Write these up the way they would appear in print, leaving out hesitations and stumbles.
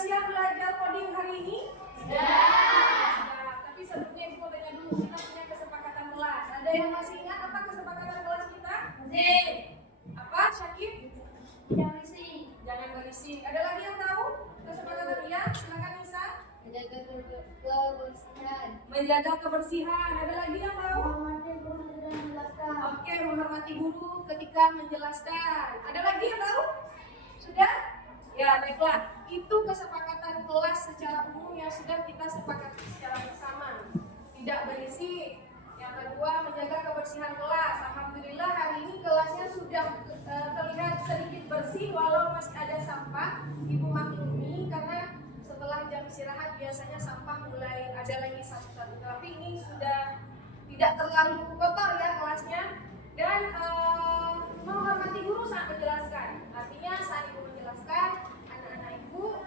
siap belajar coding hari ini? Sudah. Tapi sebelumnya Ibu mau tanya dulu, kita punya kesepakatan kelas. Ada yang masih ingat apa kesepakatan kelas kita? Masih. Apa, Syakib? Jangan berisik. Jangan berisik. Ada lagi yang tahu kesepakatan dia? Silakan Nisa. Menjaga kebersihan. Menjaga kebersihan. Ada lagi yang tahu? Menghormati guru dan menjelaskan. Oke, menghormati guru ketika menjelaskan. Ada lagi yang tahu? Sudah? Ya, baiklah. Itu kesepakatan kelas secara umum yang sudah kita sepakati secara bersama. Tidak berisik. Yang kedua, menjaga kebersihan kelas. Alhamdulillah hari ini kelasnya sudah terlihat sedikit bersih walau masih ada sampah. Ibu maklumi karena setelah jam istirahat biasanya sampah mulai ada lagi satu-satu. Tapi ini sudah tidak terlalu kotor ya kelasnya. Dan menghormati guru saat menjelaskan. Artinya saat ibu menjelaskan, anak-anak ibu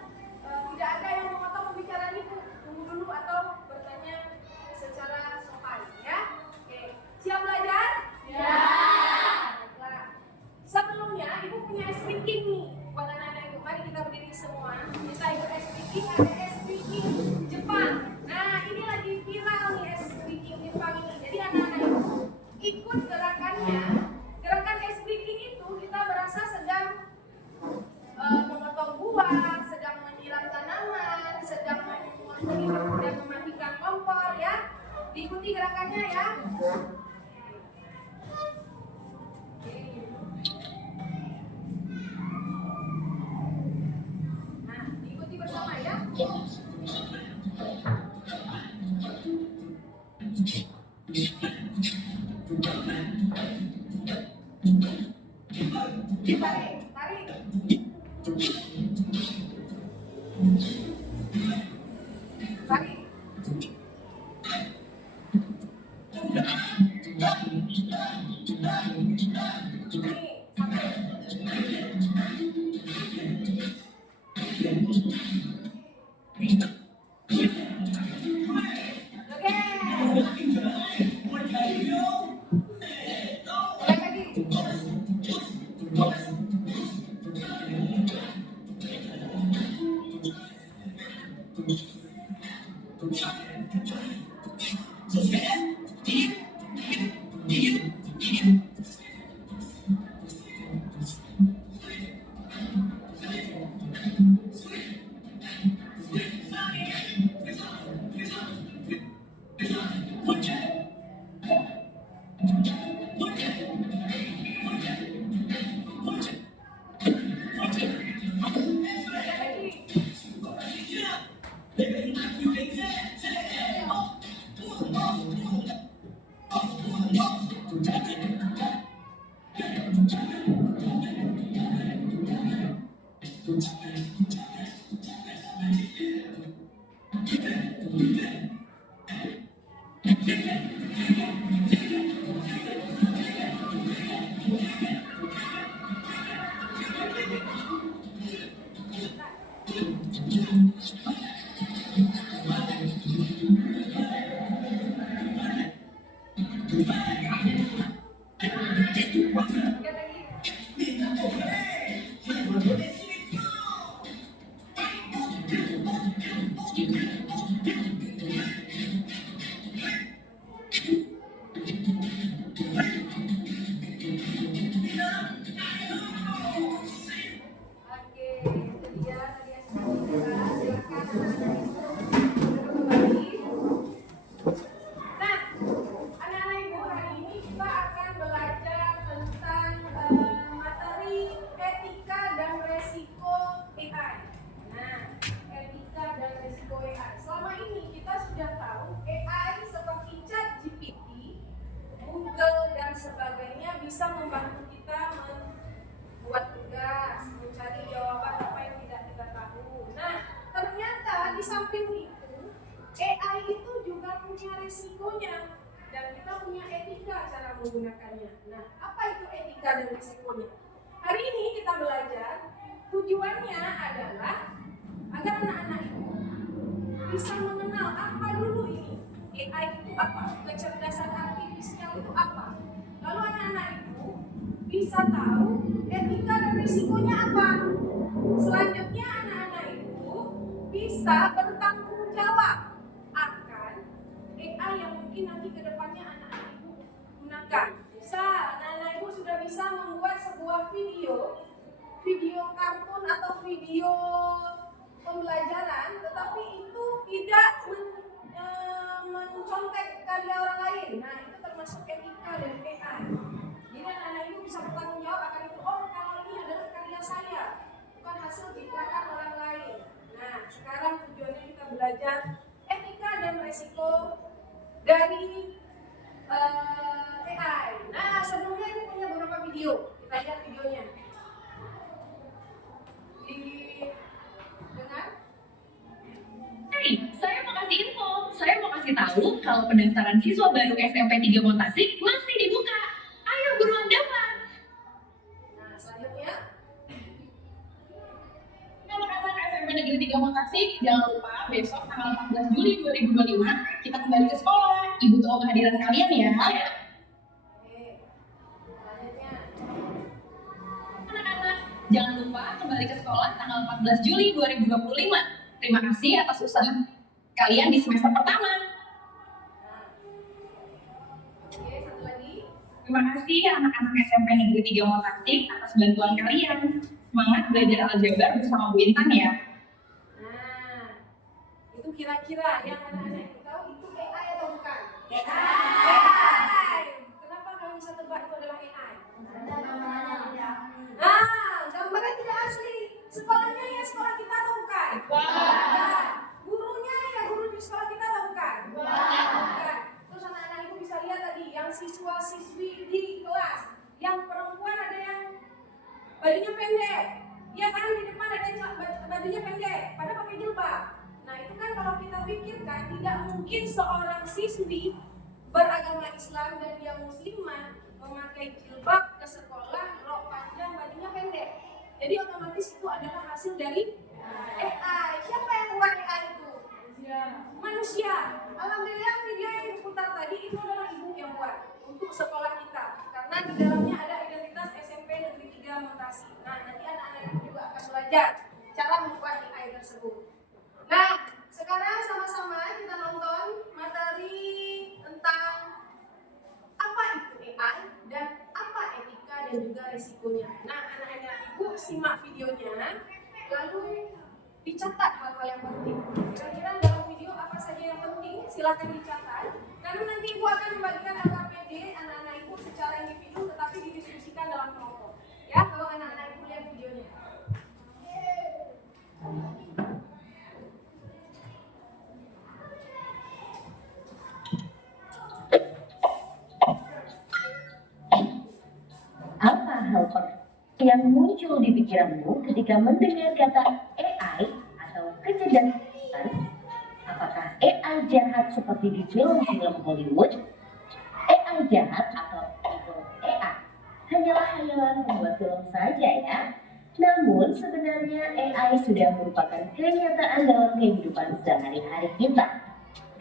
tidak ada yang memotong pembicaraan ibu. Tunggu dulu atau bertanya secara sopan ya. Oke, siap belajar? Ya. Baiklah. Sebelumnya ibu punya speaking nih buat anak-anak ibu. Mari kita berdiri semua. Kita ikut speaking. Ada speaking Jepang. Nah ini lagi viral nih speaking Jepang ini. Jadi anak-anak ibu ikut gerakannya. Gerakan speaking itu kita berasa sedang memotong buah, sedang menyiram tanaman, sedang menghidupkan dan mematikan kompor ya. Diikuti gerakannya ya. Nah, diikuti bersama ya. Tarik, tarik. Tarik. Nih, oke. Lagi. Bisa membantu kita membuat tugas, mencari jawaban apa yang tidak kita tahu. Nah, ternyata di samping itu, AI itu juga punya resikonya dan kita punya etika cara menggunakannya. Nah, apa itu etika dan resikonya? Hari ini kita belajar, tujuannya adalah agar anak-anak itu bisa mengenal apa dulu ini. AI itu apa? Kecerdasan artifisial itu apa? Lalu anak-anak itu bisa tahu etika dan risikonya apa. Selanjutnya anak-anak itu bisa bertanggung jawab akan AI yang mungkin nanti ke depannya anak-anak ibu gunakan. Bisa, anak-anak ibu sudah bisa membuat sebuah video kartun atau video pembelajaran, tetapi itu tidak mencontek karya orang lain. Nah, itu termasuk etika dari AI. Jadi anak-anak ibu bisa bertanggung jawab akan itu. Oh, kalau ini adalah karya saya, bukan hasil jiplakan orang lain. Nah, sekarang tujuannya kita belajar etika dan resiko dari AI. Nah, sebelumnya ini punya beberapa video. Kita lihat videonya. Dengar? Hai, saya mau kasih info. Saya mau kasih tahu kalau pendaftaran siswa baru SMP 3 Montasik masih dibuka. Ayo buruan daftar. Nah, selanjutnya. Anak-anak SMP Negeri 3 Montasik, jangan lupa besok tanggal 14 Juli 2025 kita kembali ke sekolah. Ibu tunggu kehadiran kalian ya. Oke. Selanjutnya. Anak-anak, jangan lupa kembali ke sekolah tanggal 14 Juli 2025. Terima kasih atas usaha kalian di semester pertama. Nah. Oke, satu lagi. Terima kasih anak-anak SMP Negeri 3 Montasik atas bantuan kalian. Semangat belajar aljabar bersama Bu Intan ya. Nah, itu kira-kira yang anak-anak itu tahu itu AI atau bukan? AI. AI. Kenapa kamu bisa tebak itu adalah AI? Nah, gambarnya tidak asli. Sekolahnya ya sekolah kita atau bukan? Bukan. Gurunya ya guru di sekolah kita atau bukan? Bukan. Terus anak-anak ibu bisa lihat tadi yang siswa-siswi di kelas. Yang perempuan ada yang bajunya pendek. Ya kan di depan ada yang bajunya pendek, pada pakai jilbab. Nah, itu kan kalau kita pikirkan tidak mungkin seorang siswi beragama Islam dan dia muslimah memakai jilbab ke sekolah, rok panjang, bajunya pendek. Jadi otomatis itu adalah hasil dari AI. Siapa yang buat AI itu? Manusia. Alhamdulillah video yang diputar tadi itu adalah ibu yang buat untuk sekolah kita. Karena di dalamnya ada identitas SMP Negeri 3 Montasi. Nah, nanti anak-anak ibu juga akan belajar cara membuat AI tersebut. Nah, sekarang sama-sama kita nonton materi tentang apa itu AI dan apa etika dan juga resikonya. Nah, anak-anak ibu simak videonya, lalu dicatat hal-hal yang penting. Kira-kira dalam video apa saja yang penting, silakan dicatat. Karena nanti ibu akan membagikan LKPD anak-anak ibu secara individu, tetapi didiskusikan dalam kelompok. Ya, kalau anak-anak ibu lihat videonya. Apa hal yang muncul di pikiranmu ketika mendengar kata AI atau kecerdasan? Apakah AI jahat seperti di film-film Hollywood? AI jahat atau evil AI hanyalah hayalan pembuat film saja ya. Namun sebenarnya AI sudah merupakan kenyataan dalam kehidupan sehari-hari kita.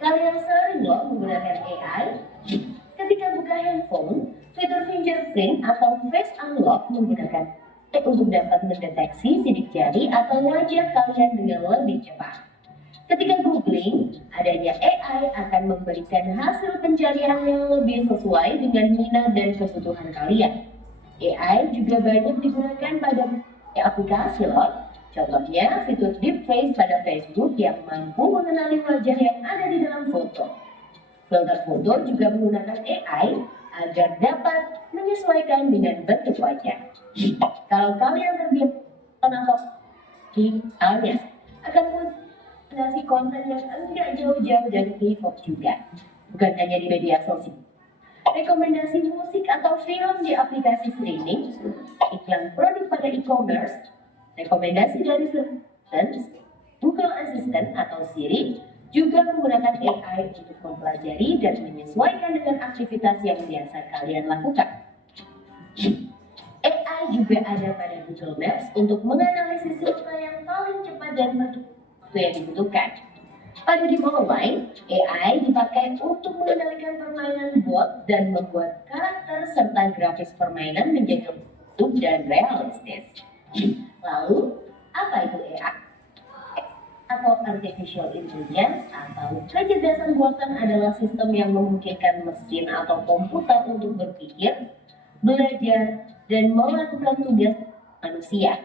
Kalian sering loh menggunakan AI? Ketika buka handphone, fitur fingerprint atau face unlock menggunakan untuk dapat mendeteksi sidik jari atau wajah kalian dengan lebih cepat. Ketika googling, adanya AI akan memberikan hasil pencarian yang lebih sesuai dengan minat dan kebutuhan kalian. AI juga banyak digunakan pada aplikasi loh. Contohnya fitur deepfake pada Facebook yang mampu mengenali wajah yang ada di dalam foto. Filter foto juga menggunakan AI agar dapat menyesuaikan dengan bentuk wajah. Kalau kalian terbiasa digitalnya akan mengasih konten yang enggak jauh-jauh dari K-pop juga, bukan hanya di media sosial. Rekomendasi musik atau film di aplikasi streaming, iklan produk pada e-commerce, rekomendasi dari friends, Google Assistant atau Siri juga menggunakan AI untuk mempelajari dan menyesuaikan dengan aktivitas yang biasa kalian lakukan. AI juga ada pada Google Maps untuk menganalisis rute yang paling cepat dan waktu yang dibutuhkan. Pada game online, AI dipakai untuk mengendalikan permainan bot dan membuat karakter serta grafis permainan menjadi utuh dan realistis. Lalu, apa itu AI? Atau artificial intelligence atau kecerdasan buatan adalah sistem yang memungkinkan mesin atau komputer untuk berpikir, belajar, dan melakukan tugas manusia.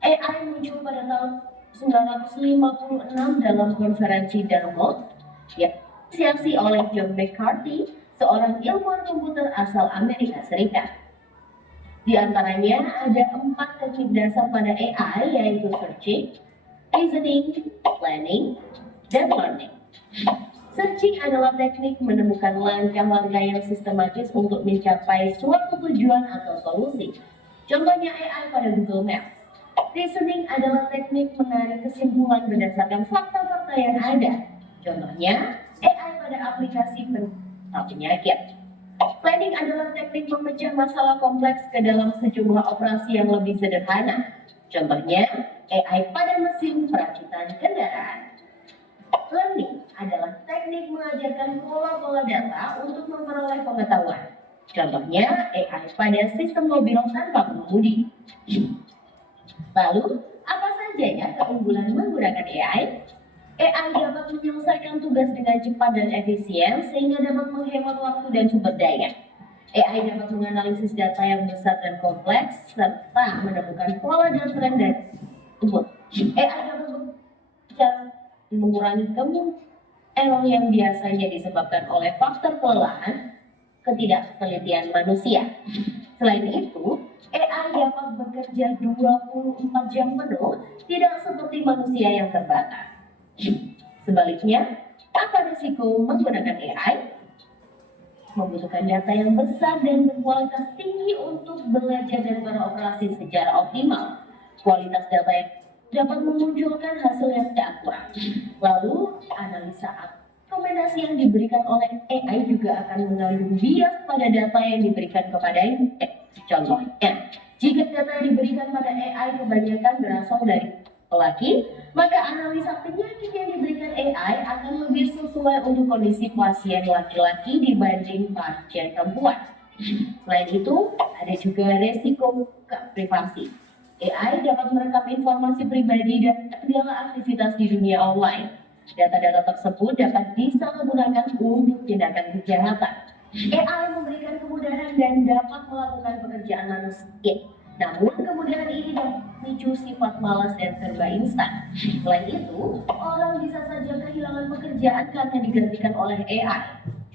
AI muncul pada tahun 1956 dalam konferensi Dartmouth yang diinisiasi oleh John McCarthy, seorang ilmuwan komputer asal Amerika Serikat. Di antaranya ada 4 teknik dasar pada AI, yaitu searching, reasoning, planning, dan learning. Searching adalah teknik menemukan langkah-langkah yang sistematis untuk mencapai suatu tujuan atau solusi. Contohnya AI pada Google Maps. Reasoning adalah teknik menarik kesimpulan berdasarkan fakta-fakta yang ada. Contohnya AI pada aplikasi penyakit. Planning adalah teknik memecah masalah kompleks ke dalam sejumlah operasi yang lebih sederhana. Contohnya, AI pada mesin perakitan kendaraan. Learning adalah teknik mengajarkan pola-pola data untuk memperoleh pengetahuan. Contohnya, AI pada sistem mobil tanpa pengemudi. Lalu, apa saja ya keunggulan menggunakan AI? AI dapat menyelesaikan tugas dengan cepat dan efisien sehingga dapat menghemat waktu dan sumber daya. AI dapat menganalisis data yang besar dan kompleks serta menemukan pola dan tren dari tersebut. AI dapat mengurangi kemungkinan yang biasanya disebabkan oleh faktor kelelahan, ketidaktelitian manusia. Selain itu, AI dapat bekerja 24 jam penuh, tidak seperti manusia yang terbatas. Sebaliknya, apa risiko menggunakan AI? Membutuhkan data yang besar dan berkualitas tinggi untuk belajar dan beroperasi secara optimal. Kualitas data yang dapat memunculkan hasil yang tidak akurat. Lalu, analisa rekomendasi yang diberikan oleh AI juga akan mengandung bias pada data yang diberikan kepadanya. Contohnya, jika data yang diberikan pada AI kebanyakan berasal dari laki, maka analisa penyakit yang diberikan AI akan lebih sesuai untuk kondisi pasien laki-laki dibanding pasien perempuan. Selain itu, ada juga resiko privasi. AI dapat merekam informasi pribadi dan segala aktivitas di dunia online. Data-data tersebut dapat disalahgunakan untuk tindakan kejahatan. AI memberikan kemudahan dan dapat melakukan pekerjaan manusia. Namun, kemudahan ini dapat memicu sifat malas dan serba instan. Selain itu, orang bisa saja kehilangan pekerjaan karena digantikan oleh AI.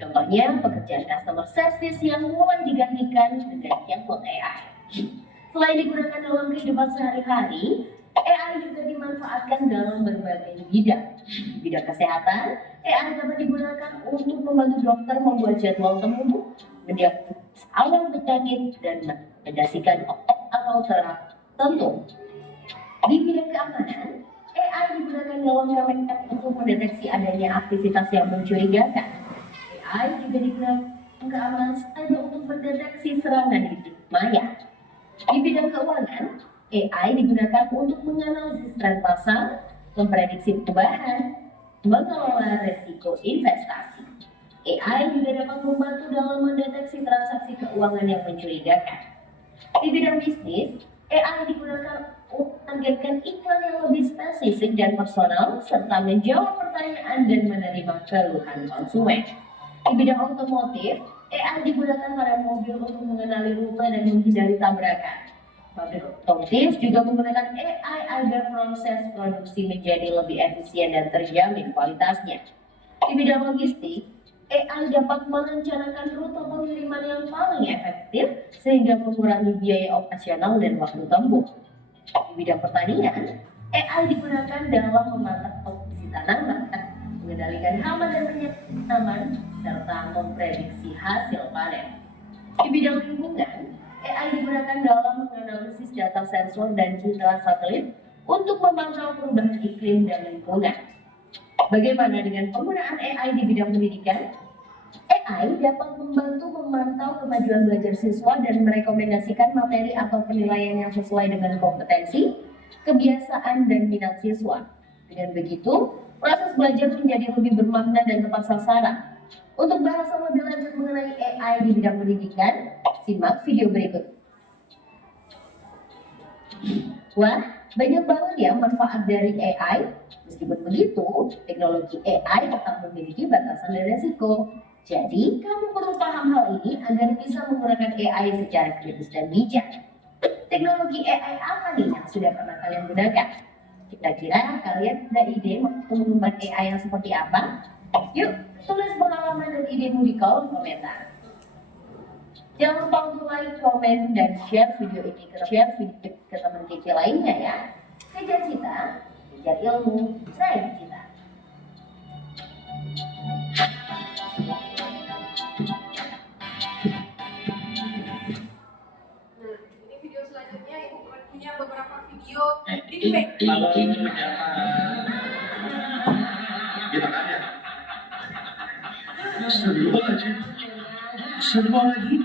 Contohnya, pekerjaan customer service yang mulai digantikan dengan chatbot AI. Selain digunakan dalam kehidupan sehari-hari, AI juga dimanfaatkan dalam berbagai bidang. Di bidang kesehatan, AI dapat digunakan untuk membantu dokter membuat jadwal temu, mendiagnosis awal penyakit, dan merekomendasikan obat atau terapi tertentu. Di bidang keamanan, AI digunakan dalam kamera untuk mendeteksi adanya aktivitas yang mencurigakan. AI juga digunakan keamanan cyber untuk mendeteksi serangan di maya. Di bidang keuangan, AI digunakan untuk menganalisis tren pasar, memprediksi perubahan, mengelola risiko investasi. AI juga dapat membantu dalam mendeteksi transaksi keuangan yang mencurigakan. Di bidang bisnis, AI digunakan untuk menargetkan iklan yang lebih spesifik dan personal, serta menjawab pertanyaan dan menerima keluhan konsumen. Di bidang otomotif, AI digunakan pada mobil untuk mengenali rute dan menghindari tabrakan. Pabrik otomotif juga menggunakan AI agar proses produksi menjadi lebih efisien dan terjamin kualitasnya. Di bidang logistik, AI dapat merencanakan rute pengiriman yang paling efektif sehingga mengurangi biaya operasional dan waktu tempuh. Di bidang pertanian, AI digunakan dalam memantau kondisi tanaman, mengendalikan hama dan penyakit tanaman, serta memprediksi hasil panen. Di bidang lingkungan, AI digunakan dalam menganalisis data sensor dan citra satelit untuk memantau perubahan iklim dan lingkungan. Bagaimana dengan penggunaan AI di bidang pendidikan? AI dapat membantu memantau kemajuan belajar siswa dan merekomendasikan materi atau penilaian yang sesuai dengan kompetensi, kebiasaan, dan minat siswa. Dengan begitu, proses belajar menjadi lebih bermakna dan tepat sasaran. Untuk bahasan lebih lanjut mengenai AI di bidang pendidikan, simak video berikut. Wah, Banyak banget ya manfaat dari AI. Meskipun begitu, teknologi AI tetap memiliki batasan dan resiko. Jadi, kamu perlu paham hal ini agar bisa menggunakan AI secara kritis dan bijak. Teknologi AI apa nih yang sudah pernah kalian gunakan? Kira-kira kalian ada ide untuk mengembang AI yang seperti apa? Yuk, tulis pengalaman dan idemu di kolom komentar. Jangan lupa untuk like, komen, dan share video ini ke teman kecil lainnya ya. Kejar cita, kejar ilmu, raih cita. Nah, ini video selanjutnya Ibu punya beberapa video deepfake. Kalau ini menyapa kita tanya seru lagi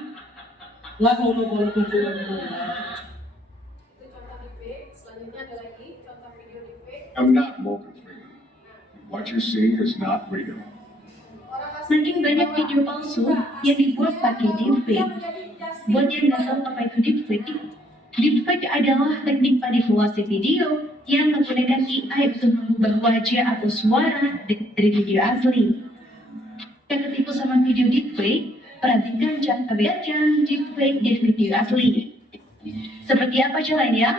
lagu kalau kejuan Itu contoh deepfake. Selanjutnya ada lagi contoh video deepfake. I'm not Morgan Freeman. What you're seeing is not real. Makin banyak video palsu yang dibuat pakai deepfake. Buat yang nggak tahu apa itu deepfake, deepfake adalah teknik manipulasi video yang menggunakan AI untuk mengubah wajah atau suara dari video asli. Yang ketipu sama video deepfake, perhatikan cara membedakan deepfake dari video asli. Seperti apa caranya?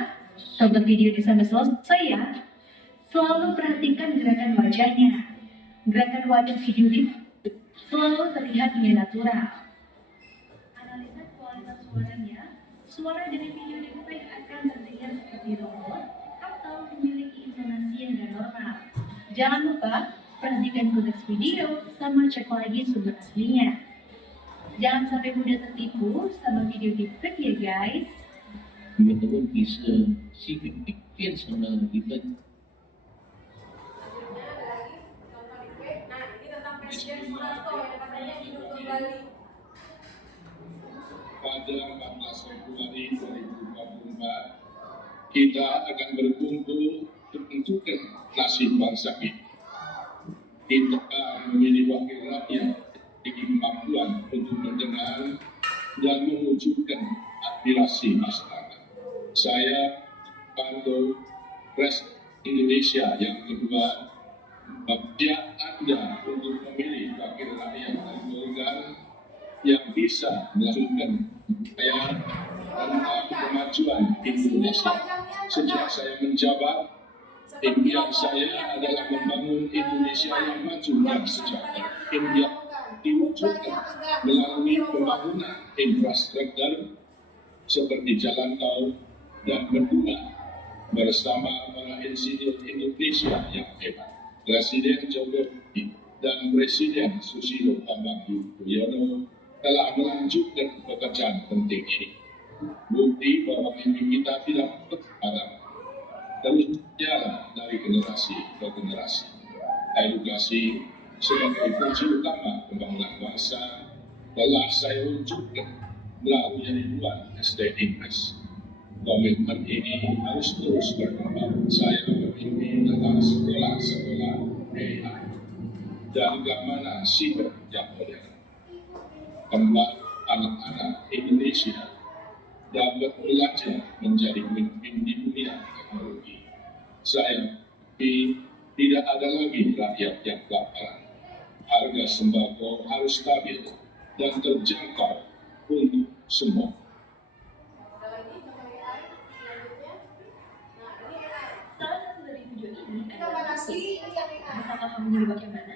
Tonton video ini sampai selesai ya. Selalu perhatikan gerakan wajahnya. Gerakan wajah video deepfake selalu terlihat dengan natural. Analisa kualitas suaranya. Suara dari video deepfake akan terdengar seperti robot atau memiliki intonasi yang tidak normal. Jangan lupa perhatikan konteks video sama cek lagi sumber aslinya. Jangan sampai mudah tertipu sama video deepfake ya guys. teman-teman bisa signifikan sama kita. Selanjutnya ada lagi contoh deepfake. Nah, ini tentang Presiden Soeharto yang katanya hidup kembali. Pada 14 Februari 2024, kita akan berkumpul untuk menentukan nasib bangsa kita. Kita memilih wakil rakyat dengan kemampuan untuk mendengar dan mewujudkan aspirasi masyarakat. Saya, Panto, Presiden Indonesia yang kedua, mengajak Anda untuk memilih wakil rakyat dan golkar yang bisa melakukan upaya tentang kemajuan Indonesia. Sejak saya menjabat, impian saya adalah membangun Indonesia yang maju dan sejahtera. Impian diwujudkan melalui pembangunan infrastruktur seperti jalan tol dan bendungan bersama para insinyur Indonesia yang hebat. Presiden Jokowi dan Presiden Susilo Bambang Yudhoyono telah melanjutkan pekerjaan penting ini. Bukti bahwa mimpi kita tidak berharap terus jalan dari generasi ke generasi. Edukasi sebagai kunci utama pembangunan bangsa telah saya wujudkan melalui ribuan SDGs. Komitmen ini harus terus berkembang. Saya bermimpi tentang sekolah-sekolah AI dan keamanan siber yang modern. Tempat anak-anak Indonesia dapat belajar menjadi pemimpin di dunia teknologi. Saya tidak ada lagi rakyat yang kelaparan. Harga sembako harus stabil dan terjangkau untuk semua. Ada lagi contoh AI selanjutnya. Nah, ini AI. Salah satu dari video ini Kita bahas ini yang AI. apakah kamu menebak yang mana?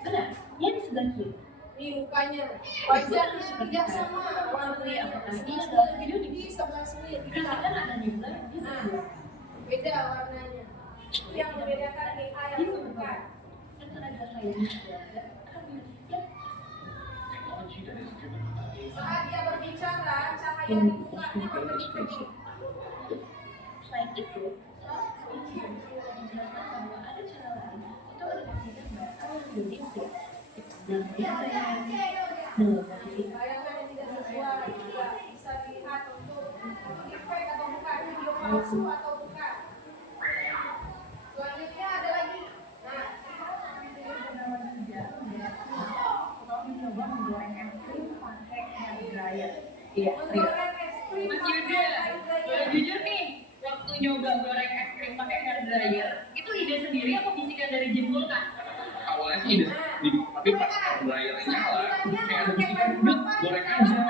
Benar, yang di sebelah kiri. Ini mukanya, wajahnya tidak sama warnanya. Apakah ini Sebelah adalah video di sebelah sini Kan tidak. kan ada nebula, dia Nah, berdua. beda warnanya. Itu yang membedakan AI yang bukan. Kan tenaga saya ini keluarga akan menyaksikan Saat dia berbicara, cahaya di mukanya berkedip-kedip. selain itu, salah satu video menjelaskan bahwa ada cara lain untuk mendeteksi gambar video deepfake. Dan deepfake dalam posisi Bayangan yang tidak sesuai juga bisa dilihat untuk itu deepfake atau bukan, video palsu atau bukan. Selanjutnya ada lagi. Nah, Iya, menggoreng es krim Mas pakai Yuda, air boleh gaya. jujur nih, waktu dryer itu ide sendiri apa bisikan dari Jempol kan? Awalnya sih ide sendiri, tapi pas dryernya nyala, kayak ada bisikan, "Dut, goreng aja."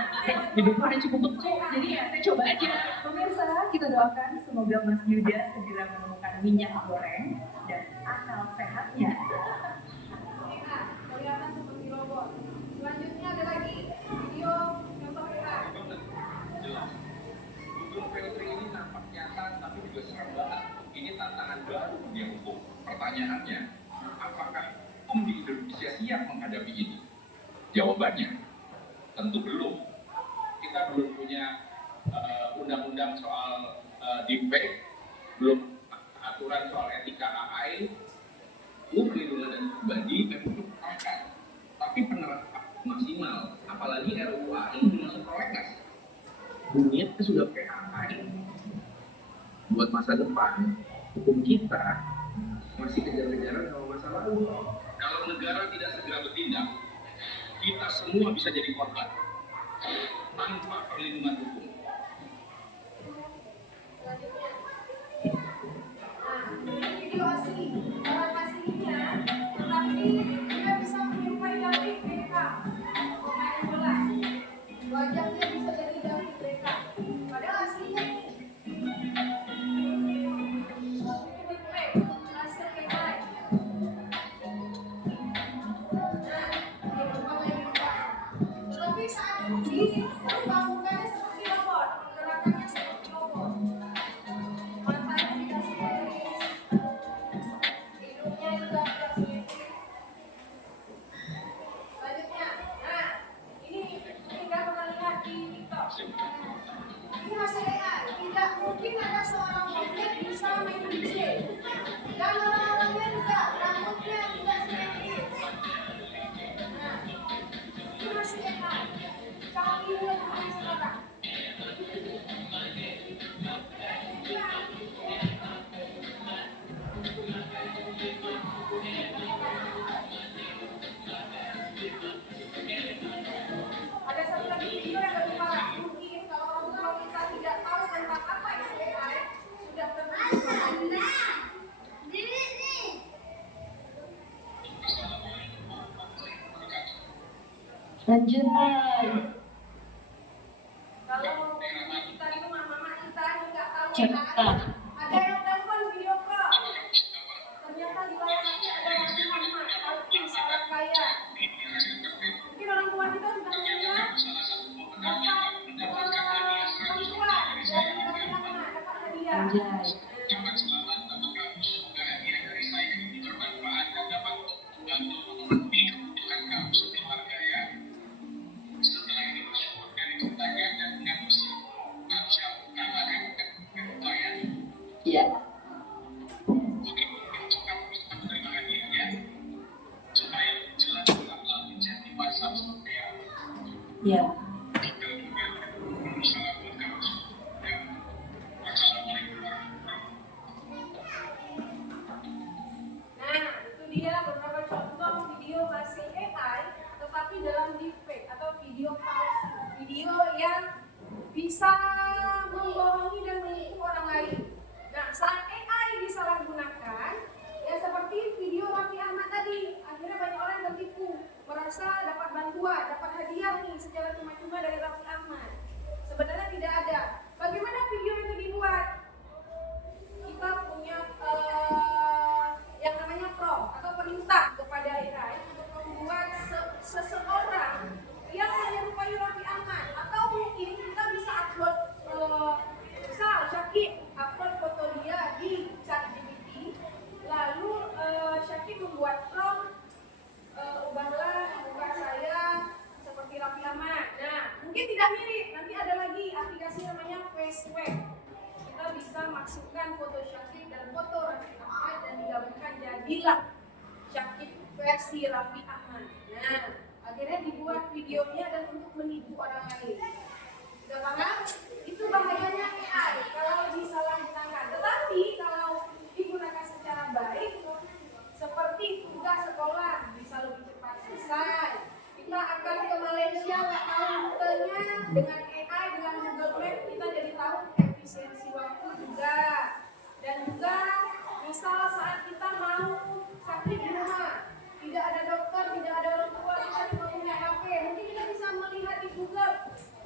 Hidup ada cukup beku, jadi ya saya coba aja. Pemirsa, kita doakan semoga Mas Yuda segera menemukan minyak goreng dan akal sehatnya. Nah, kelihatan seperti robot. Selanjutnya ada lagi video contoh kita. Jelas. Google filtering ini nampak nyata, tapi juga serem banget. Ini tantangan baru dunia hukum. Pertanyaannya, apakah hukum di Indonesia siap menghadapi ini? Jawabannya, tentu belum. Kita belum punya undang-undang soal deepfake, belum aturan soal etika AI, pelindungan data pribadi memang diperlukan. Tapi penerapan maksimal, apalagi RUU AI belum masuk prolegnas. Dunia itu sudah pakai AI. Buat masa depan, hukum kita masih kejar-kejaran sama masa lalu. Kalau negara tidak segera bertindak, kita semua bisa jadi korban tanpa perlindungan hukum. Selanjutnya. Nah, ini video asli. Orang aslinya, tetapi dia bisa menyerupai David Beckham. Pemain bola. Wajahnya bisa jadi David Beckham. Padahal aslinya ini. Deepfake, hasil AI. Nah, ini kepala kita. Tetapi saat uji, pembangunannya seperti robot, gerakannya seperti robot. Matanya tidak simetris, hidungnya juga tidak simetris. Selanjutnya, nah ini kita pernah lihat di TikTok. Ini hasil AI. Tidak mungkin ada seorang monyet bisa main DJ. Dan orang-orangnya juga rambutnya tidak simetris. Nah, ini hasil AI. Kalau ini yang ada sekarang. Ada satu lagi video yang lebih parah. Mungkin kalau orang tua kita tidak tahu tentang apa itu AI, sudah terbiasa. Lanjutan. Kalau kita itu mama kita nggak tahu Cek, kan, ada yang telepon video call. Ternyata di layar hp ada Raffi Ahmad, artis orang kaya. Mungkin orang tua kita sudah mendengar dapat bantuan dari Raffi Ahmad, dapat hadiah. Anjay. Cepat selamat, apakah kehadiran dari saya ini bermanfaat dan dapat membantu memenuhi kebutuhan kamu sekeluarga ya. Setelah ini bersyukur dari keluarga dan dengan usaha Masya Allah dan upaya. Iya. Oke, untuk kamu bisa menerima hadiahnya supaya jelas kalau menjadi WhatsApp seperti apa. Iya. Dan juga salam buat kamu ya. Assalamualaikum warahmatullahi Nah, itu dia beberapa contoh video hasil AI, tetapi dalam deepfake atau video palsu, video yang bisa membohongi dan menipu orang lain. Nah, saat AI disalahgunakan, ya seperti video Raffi Ahmad tadi, akhirnya banyak orang tertipu, merasa dapat bantuan, dapat hadiah nih secara cuma-cuma dari Raffi Ahmad. Sebenarnya tidak ada. Bagaimana video itu dibuat? Kita punya yang namanya prompt atau perintah kepada AI untuk membuat seseorang yang menyerupai Raffi Ahmad, atau mungkin kita bisa upload misal Syakib upload foto dia di ChatGPT, lalu Syakib membuat prompt, ubahlah muka saya seperti Raffi Ahmad. Nah, mungkin tidak mirip, nanti ada lagi aplikasi namanya FaceWeb. Kita bisa masukkan foto Syakib dan foto Raffi Ahmad dan digabungkan jadilah Syakib versi Raffi Ahmad. Nah, akhirnya dibuat videonya dan untuk menipu orang lain. Sudah paham? Itu bahayanya AI kalau disalahgunakan. Tetapi kalau digunakan secara baik, seperti tugas sekolah bisa lebih cepat selesai. Kita akan ke Malaysia, nggak tahu rutenya, dengan AI, dengan Google Map kita jadi tahu efisiensi waktu juga. Dan juga tidak ada dokter, tidak ada orang tua, kita cuma punya HP. Mungkin kita bisa melihat di Google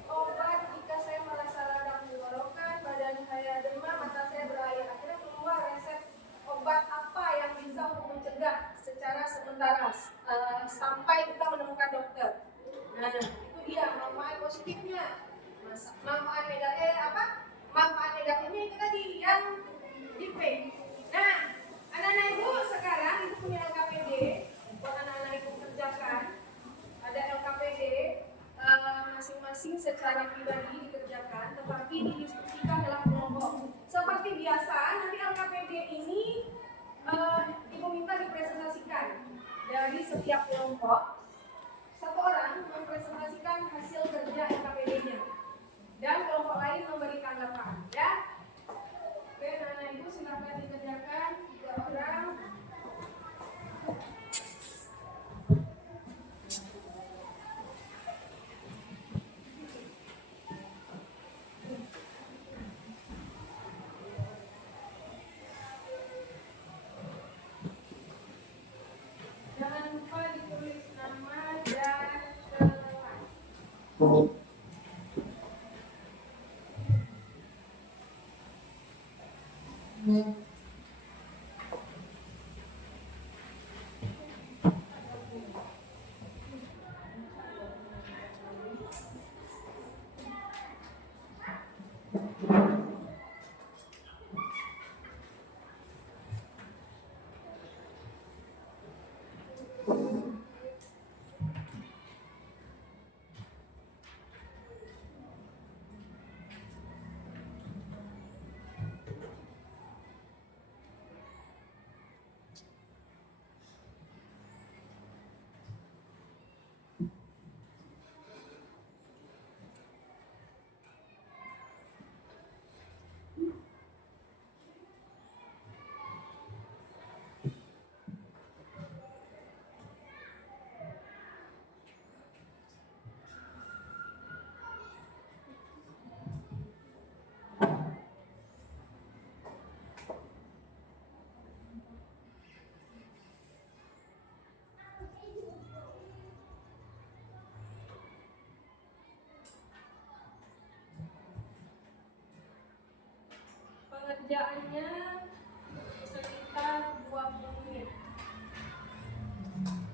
obat jika saya merasa radang tenggorokan, badan saya demam, mata saya berair. Akhirnya keluar resep obat apa yang bisa untuk mencegah secara sementara sampai kita menemukan dokter. Nah, itu dia manfaat positifnya. Manfaat negatifnya itu tadi yang di fake. Nah, anak-anak ibu sekarang ibu punya LKPD, buat anak-anak ibu kerjakan. Ada LKPD masing-masing secara pribadi dikerjakan, tetapi didiskusikan dalam kelompok. Seperti biasa, nanti LKPD ini ibu minta dipresentasikan dari setiap kelompok. Satu orang mempresentasikan hasil kerja LKPD-nya dan kelompok lain memberi tanggapan, ya. Oke, anak-anak ibu silakan dikerjakan 3 orang. Jangan lupa ditulis nama dan kelas. Pengerjaannya sekitar 20 menit.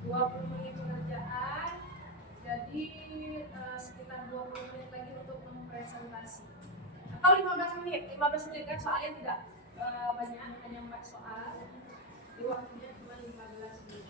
20 menit pengerjaan, jadi sekitar 20 menit lagi untuk mempresentasi. Atau 15 menit, 15 menit kan soalnya tidak banyak, hanya 4 soal. Di waktunya cuma 15 menit.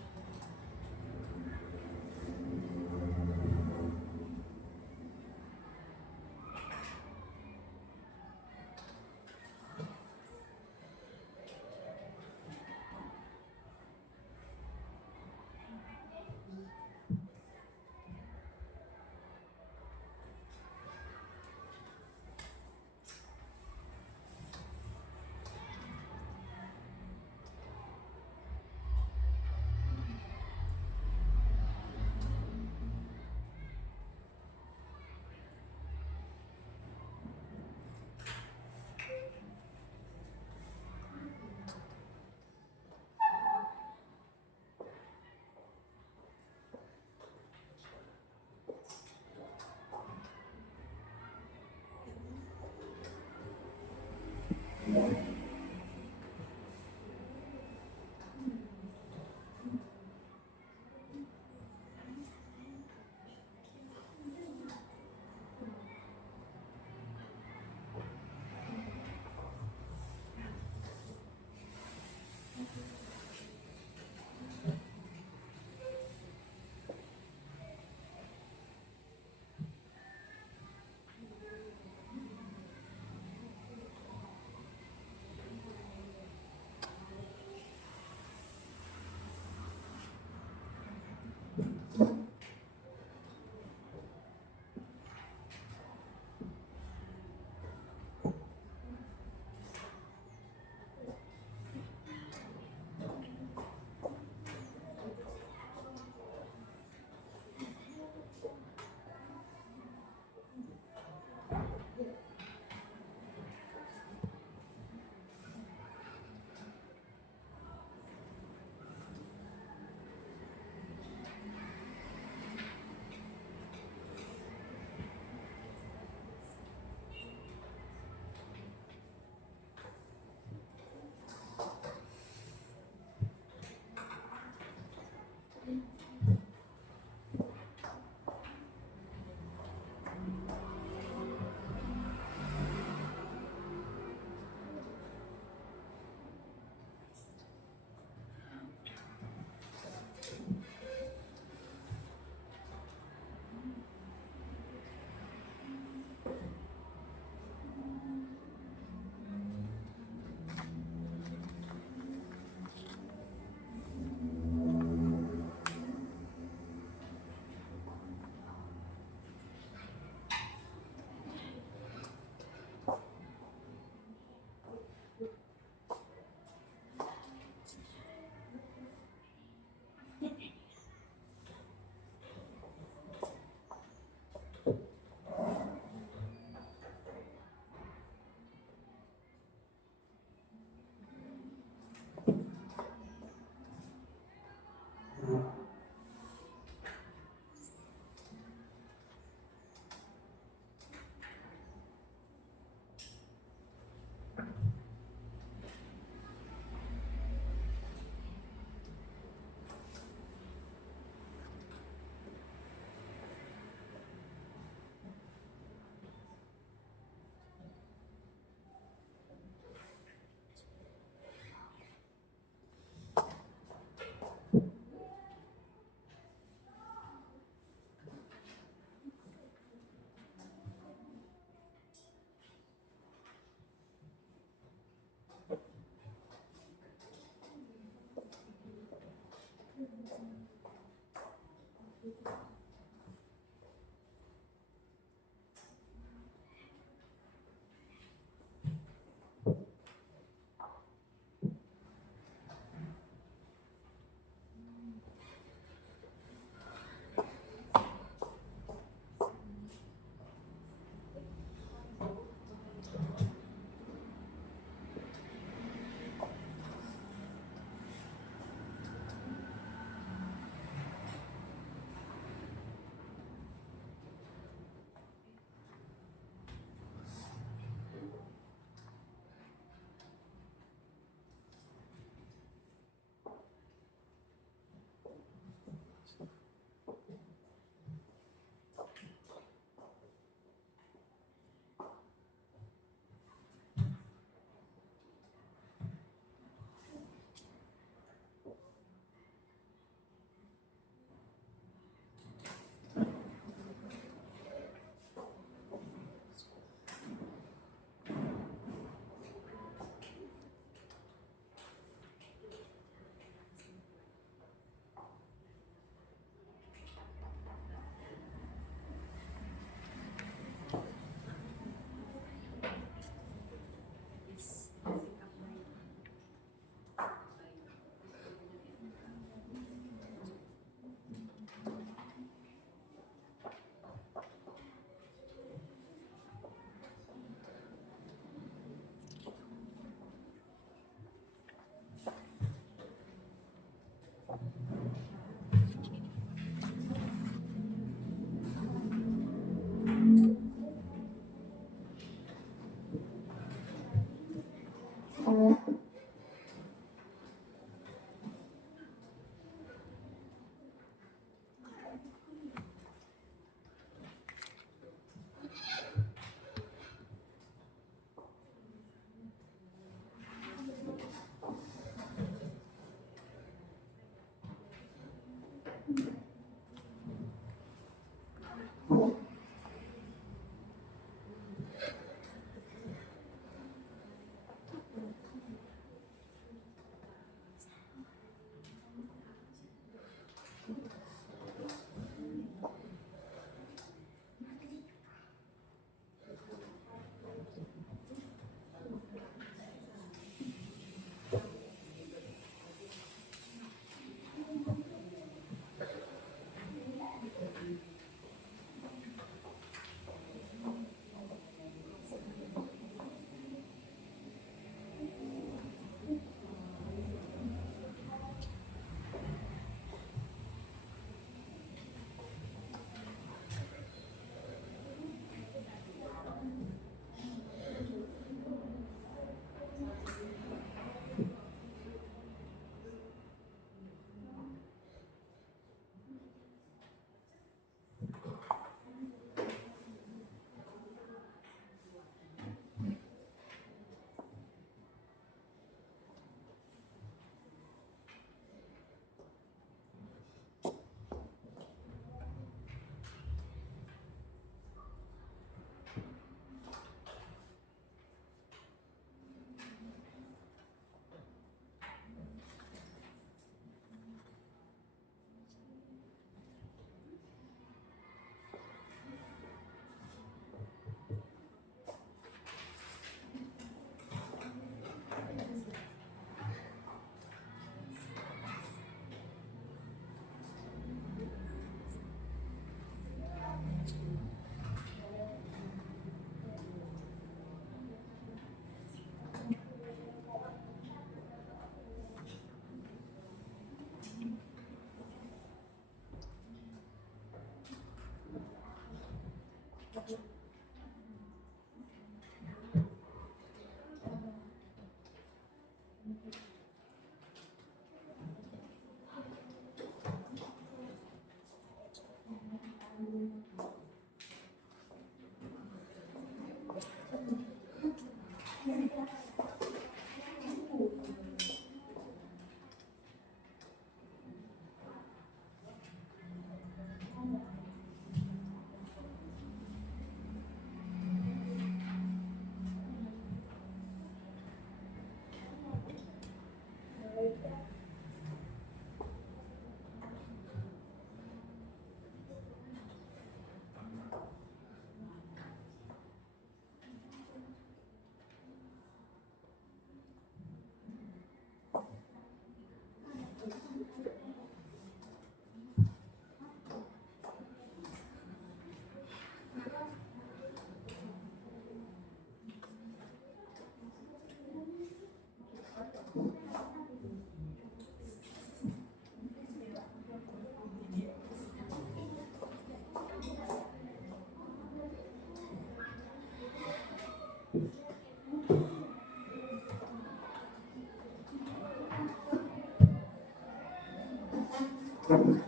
Bagaimana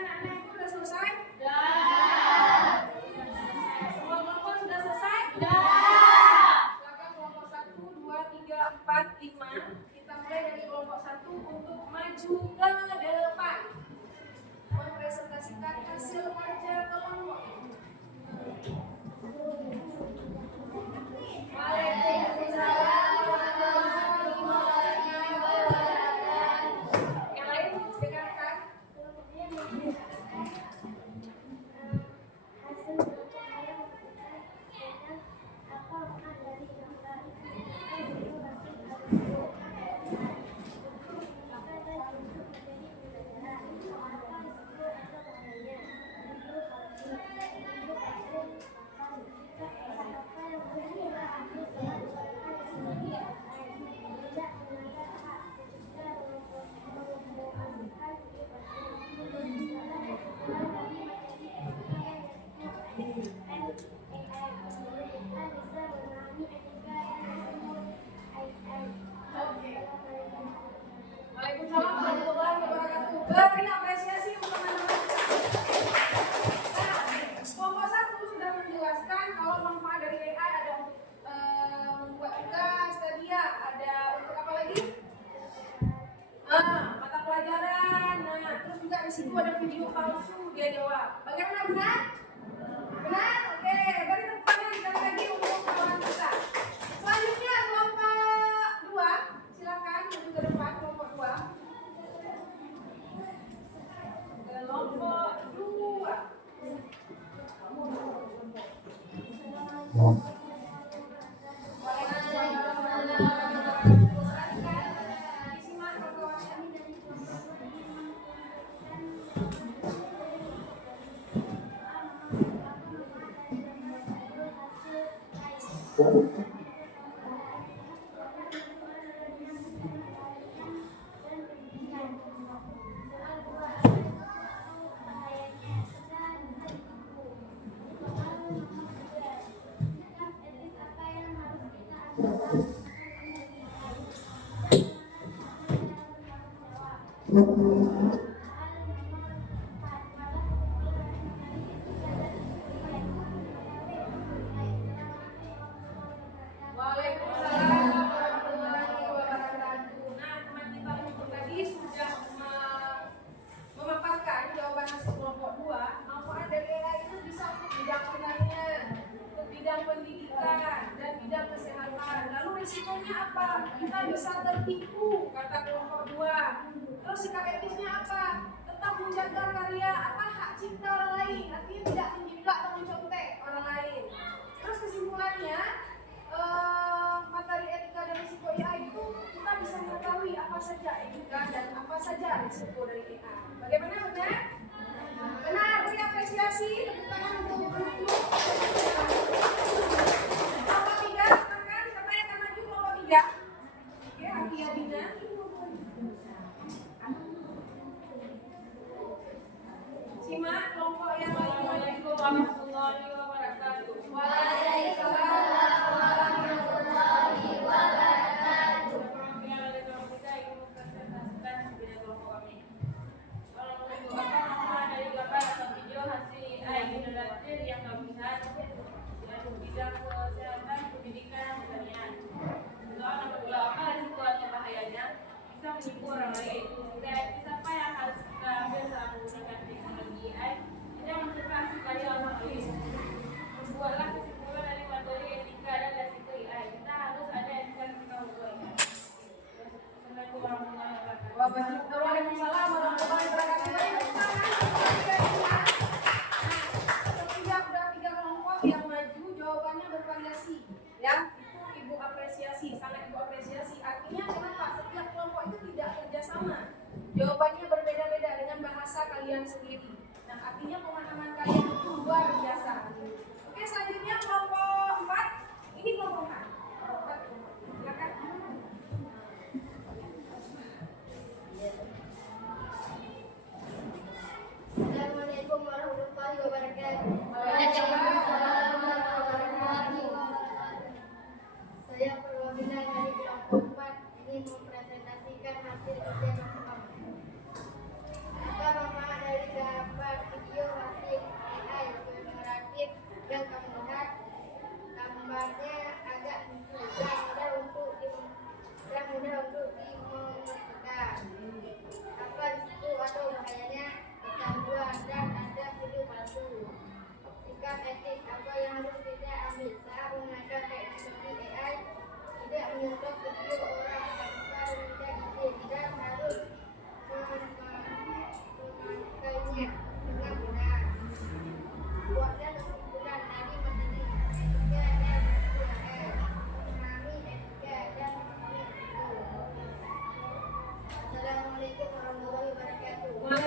anak-anak, sudah selesai? Semua kelompok sudah selesai? Silakan kelompok 1, 2, 3, 4, 5. Kita mulai dari kelompok 1 untuk maju ke depan. Mempresentasikan hasil kerja kelompok. Waalaikumsalam warahmatullahi wabarakatuh. Yang lain dengarkan. Hasil kelompok saya menunjukkan tentang apa makna dari gambar itu masih maka tadi untuk menjadi pembelajaran apa risiko atau bahayanya itu hasil maka bersikap apa yang bersifat hasil telah dilakukan sebagai tidak melanggar hak ketika mengomunikasikan Waalaikumsalam warahmatullahi wabarakatuh. Beri apresiasi untuk teman-teman kita. Nah, kelompok 1 sudah menjelaskan kalau manfaat dari AI ada untuk membuat tugas tadi ya, ada untuk apa lagi? Mata pelajaran. Nah, terus juga di situ ada video palsu dia jawab. Bagaimana, benar? Benar? Oke, beri tepuk tangan sekali lagi untuk kawan kita. Selanjutnya kelompok 2, silakan maju ke depan kelompok 2. Kelompok 2. Disimak kawan-kawan. Waalaikumsalam warahmatullahi wabarakatuh. Nah, teman kita untuk tadi sudah memaparkan jawaban hasil kelompok 2. Manfaat dari AI itu bisa untuk bidang pertanian, untuk bidang pendidikan, dan bidang kesehatan. Lalu risikonya apa? Kita bisa tertipu, kata kelompok 2. Terus sikap etisnya apa? Tetap menjaga karya hak cipta orang lain, artinya tidak menjiplak atau mencontek orang lain. Terus kesimpulannya, materi etika dan risiko AI itu kita bisa mengetahui apa saja etika dan apa saja risiko dari AI. Bagaimana, benar? Benar, beri apresiasi, tepuk tangan untuk guru-guru. Kelompok 3, silakan. Siapa yang akan maju kelompok 3? Oke, Afia Dina. Simak kelompok yang lain. Waalaikumsalam warahmatullahi wabarakatuh. Waalaikumsalam warahmatullahi wabarakatuh. Perwakilan dari kelompok kita ingin mempresentasikan sebenarnya kelompok kami. Kalau menurut Bapak, manfaat dari gambar atau video hasil AI generatif yang kami lihat yaitu bidang kesehatan, pendidikan, dan pertanian. Soal nomor 2, apa risiko atau bahayanya? Bisa menipu orang lain. Etis apa yang harus kita ambil saat menggunakan teknologi AI? Tidak menceritakan karya orang lain. Membuatlah kesimpulan dari materi etika dan risiko AI. Kita harus ada etika ketika membuat AI. Assalamualaikum warahmatullahi wabarakatuh. Waalaikumsalam warahmatullahi wabarakatuh. Setiap ada 3 kelompok yang maju, jawabannya bervariasi. Ya, itu Ibu apresiasi, sangat Ibu apresiasi. Artinya kenapa? Setiap kelompok itu tidak kerjasama. Jawabannya berbeda-beda dengan bahasa kalian sendiri. Nah, artinya pemahaman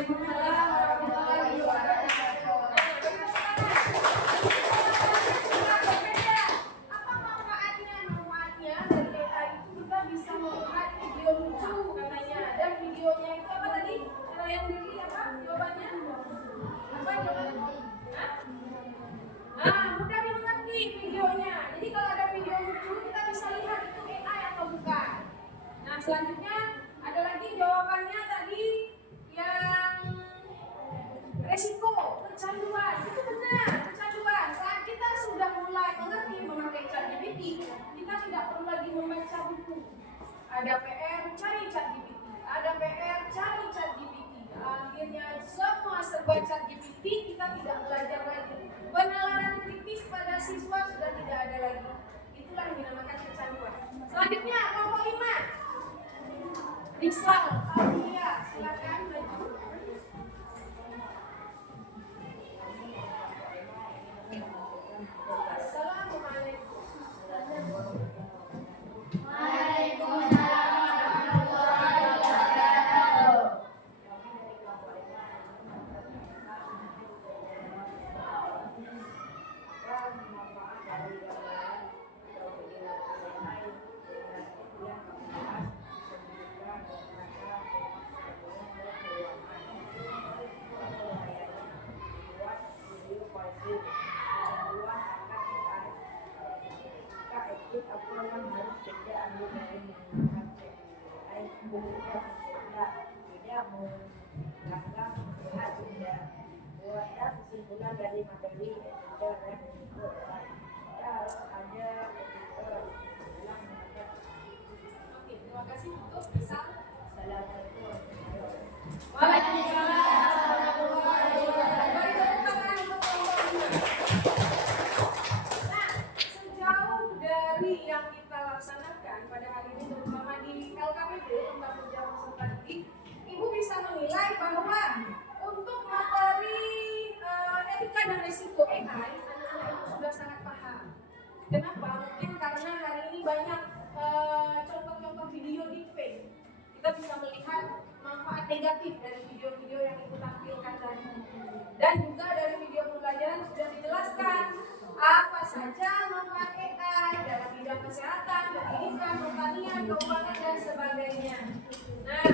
Waalaikumsalam warahmatullahi wabarakatuh. Apa manfaatnya? Manfaatnya dari AI itu kita bisa melihat video lucu katanya. Dan videonya itu apa tadi? Kalau yang diri apa? Jawabannya? Apa jawabannya? Mudah dimengerti videonya. Jadi kalau ada video lucu kita bisa lihat itu AI atau bukan. Nah selanjutnya ada lagi jawabannya tadi yang resiko kecanduan. Itu benar, kecanduan. Saat kita sudah mulai mengerti memakai ChatGPT, kita tidak perlu lagi membaca buku. Ada PR cari ChatGPT, ada PR cari ChatGPT. Akhirnya semua serba ChatGPT, kita tidak belajar lagi. Penalaran kritis pada siswa sudah tidak ada lagi. Itulah yang dinamakan kecanduan. Selanjutnya kelompok 5. Rizal, Aulia, silakan maju. Assalamualaikum. Kesimpulan dari materi editor dan itu adalah kita harus ada editor dalam menangkap. Oke, terima kasih untuk Rizal. Assalamualaikum. Waalaikumsalam warahmatullahi wabarakatuh. Nah, sejauh dari yang kita laksanakan pada hari ini, terutama di LKPD tentang penjara peserta didik, Ibu bisa menilai bahwa untuk materi etika dan risiko AI, anak-anak itu sudah sangat paham. Kenapa? Mungkin karena hari ini banyak contoh-contoh video deepfake. Kita bisa melihat manfaat negatif dari video-video yang Ibu tampilkan tadi. Dan juga dari video pembelajaran sudah dijelaskan apa saja manfaat AI dalam bidang kesehatan, pendidikan, pertanian, keuangan, dan sebagainya. Nah,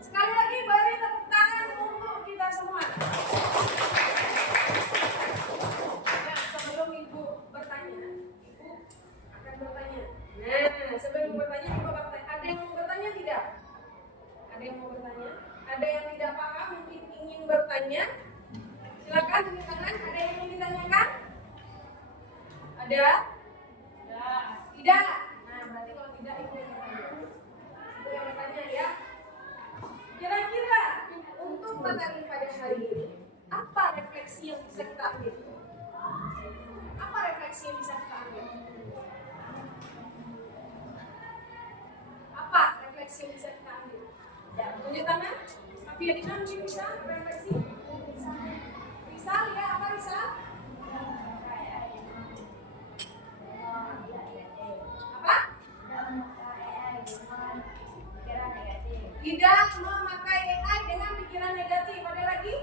sekali lagi beri tepuk tangan untuk kita semua. Nah, sebelum Ibu bertanya, Ibu akan bertanya. Nah, sebelum bertanya, Ibu akan bertanya. Ada yang mau bertanya tidak? Ada yang mau bertanya? Ada yang tidak paham mungkin ingin bertanya? Silakan tunjuk tangan. Ada yang ingin ditanyakan? Ada? Tidak. Nah, berarti kalau tidak Ibu yang bertanya. Ibu yang bertanya ya. Kira-kira untuk materi pada hari ini, apa refleksi yang bisa kita ambil? Apa refleksi yang bisa kita ambil? Apa refleksi yang bisa kita ambil? Tunjuk tangan. Mafia Dina mungkin bisa refleksi? Bisa ya, apa bisa? Apa? Tidak memakai AI dengan pikiran negatif. Ada lagi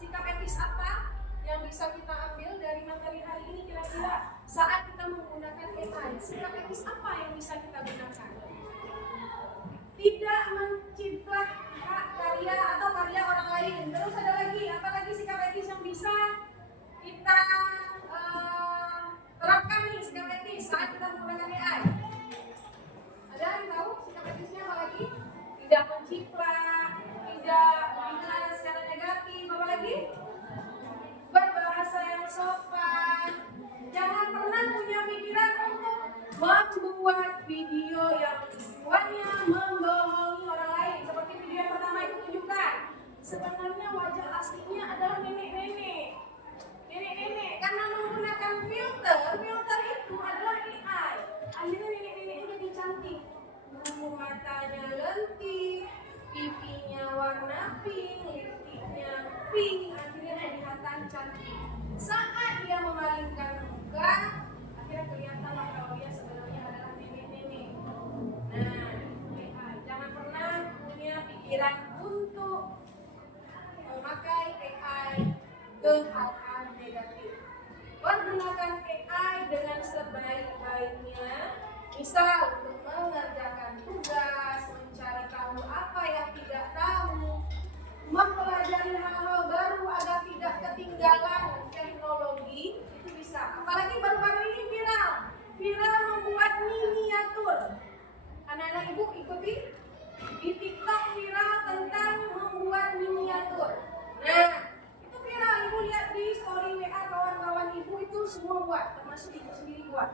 sikap etis apa yang bisa kita ambil dari materi hari ini kira-kira saat kita menggunakan AI? Sikap etis apa yang bisa kita gunakan? Tidak menciplak hak karya atau karya orang lain. Terus ada lagi, apa lagi sikap etis yang bisa kita terapkan nih sikap etis saat kita menggunakan AI? Ada yang tahu sikap etisnya apa lagi? Tidak menciplak, tidak bicara secara negatif, apa lagi? Berbahasa yang sopan. Jangan pernah punya pikiran untuk membuat video yang tujuannya membohongi orang lain. Seperti video yang pertama itu tunjukkan. Sebenarnya wajah aslinya adalah nenek-nenek. Nenek-nenek karena menggunakan filter itu adalah AI. Akhirnya nenek-nenek itu jadi cantik. Matanya lentik, pipinya warna pink, lipstiknya pink, akhirnya kelihatan cantik. Saat dia memalingkan muka, akhirnya kelihatanlah kalau dia sebenarnya adalah nenek-nenek. Nah, jangan pernah punya pikiran untuk ke hal-hal negatif. Pergunakan AI dengan sebaik-baiknya, misal untuk mengerjakan tugas, mencari tahu apa yang tidak tahu, mempelajari hal-hal baru agar tidak ketinggalan teknologi, itu bisa. Apalagi baru-baru ini viral membuat miniatur. Anak-anak ibu ikuti di TikTok viral tentang membuat miniatur. Nah, itu viral, ibu lihat di story WA kawan-kawan ibu itu semua buat, termasuk ibu sendiri buat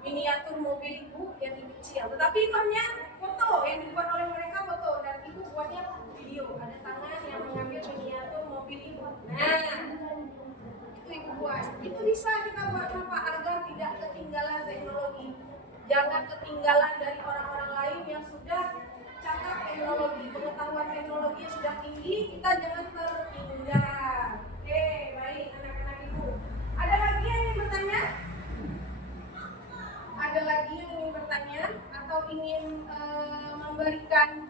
miniatur mobil ibu yang ibu kecil. Tetapi itu hanya foto yang dibuat oleh mereka, foto, dan ibu buatnya video. Ada tangan yang mengambil miniatur mobil ibu. Nah, itu ibu buat. Itu bisa kita buat apa agar tidak ketinggalan teknologi. Jangan ketinggalan dari orang-orang lain yang sudah cakap teknologi, pengetahuan teknologi yang sudah tinggi, kita jangan tertinggal. Oke, baik anak-anak ibu. Ada lagi yang ingin bertanya? Ada lagi yang ingin bertanya atau ingin memberikan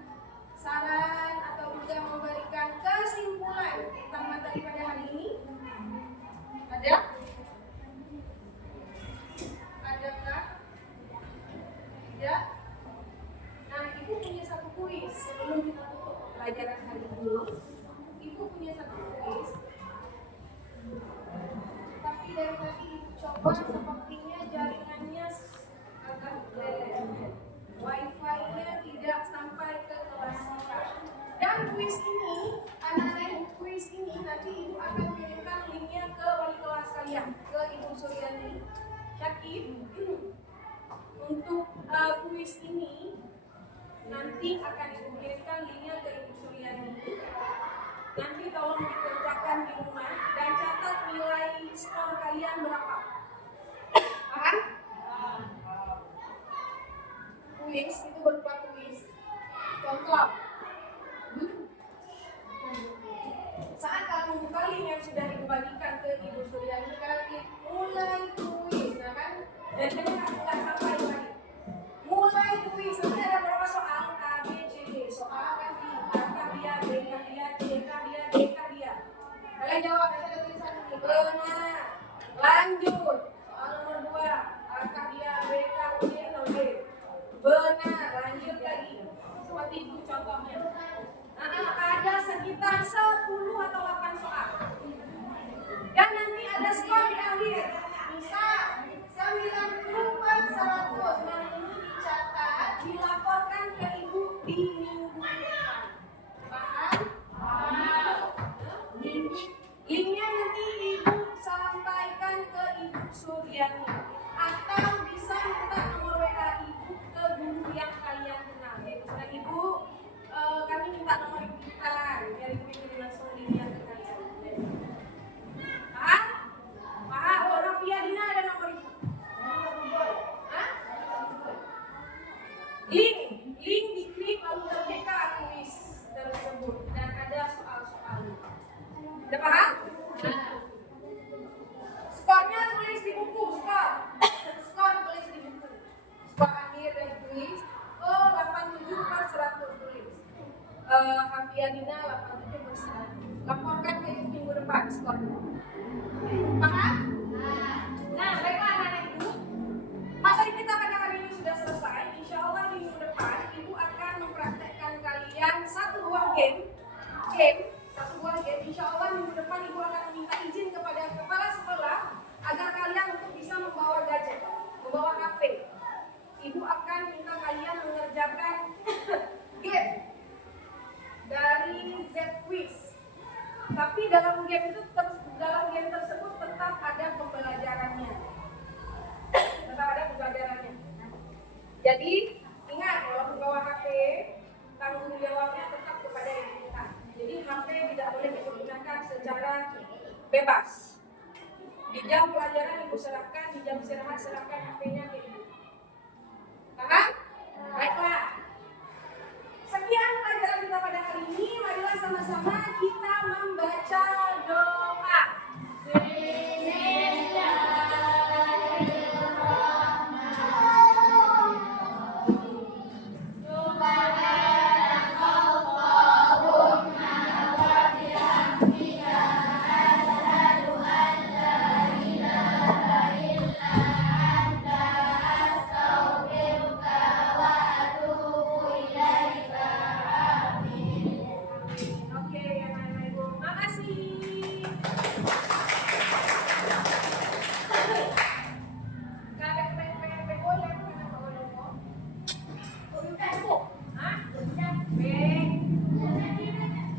saran atau juga memberikan kesimpulan tentang materi pada hari ini? Ada? Adakah? Tidak? Nah, ibu punya satu kuis sebelum kita tutup pelajaran hari ini. Ibu punya satu kuis. Tapi dari tadi ibu coba sepertinya jaringannya agak jelek. Wifi-nya tidak sampai ke kelas kita. Dan kuis ini, anak-anak kuis ini nanti ibu akan kirimkan linknya ke wali kelas kalian, ke Ibu Suryani Syakib. Untuk kuis ini nanti akan ibu kirimkan linknya ke Ibu Suryani. Nanti tolong dikerjakan di rumah dan catat nilai skor kalian berapa. Paham? Kuis itu berupa kuis. Contoh. Saat kamu membuka link yang sudah ibu bagikan ke Ibu Suryani, kalian klik mulai kuis, nah kan? Dan ini nggak sampai lagi. Mulai kuis, nanti ada berapa soal? A, B, C, D. Soal kan di A kah dia, B kah dia, C kah dia, D kah dia. Kalian jawab, nanti ada tulisan ini. Benar. Lanjut. Soal nomor 2. A kah dia, B kah, C atau D. Benar. Lanjut lagi. Seperti itu contohnya. Ada sekitar 10 atau 8 soal. Dan nanti ada skor di akhir. Misal 94/100. Nah, ini dicatat, dilaporkan ke ibu di minggu depan. Paham? Linknya nanti ibu sampaikan ke Ibu Suryani. Atau bisa minta nomor WA ibu ke guru yang kalian kenal. Yaitu misalnya ibu, kami minta nomor ibu kita, biar ibu ini langsung linknya ke kalian. Paham? Paham? Oh, Rafia Dina ada nomor ibu. Hah? Link diklik lalu terbuka kuis tersebut dan ada soal-soalnya. Udah paham? Skornya tulis di buku, skor tulis di buku. Skor akhir dari kuis 87/100 tulis. Hafia Dina 87/100. Laporkan ke ibu minggu depan skornya. Paham? Nah, baiklah anak-anak ibu. Materi kita pada hari ini sudah selesai. Insya Allah minggu depan ibu akan mempraktekkan kalian satu buah game. Insya Allah minggu depan ibu akan minta izin kepada kepala sekolah agar kalian untuk bisa membawa gadget, membawa HP. Ibu akan minta kalian mengerjakan game dari Z Quiz. Tapi dalam game tersebut tetap ada pembelajarannya. Jadi ingat, kalau membawa HP, tanggung jawabnya tetap kepada ibu kita. Jadi HP tidak boleh digunakan secara bebas. Di jam pelajaran ibu serahkan, di jam istirahat serahkan HP-nya ke ibu. Paham? Baiklah. Sekian pelajaran kita pada hari ini. Marilah sama-sama kita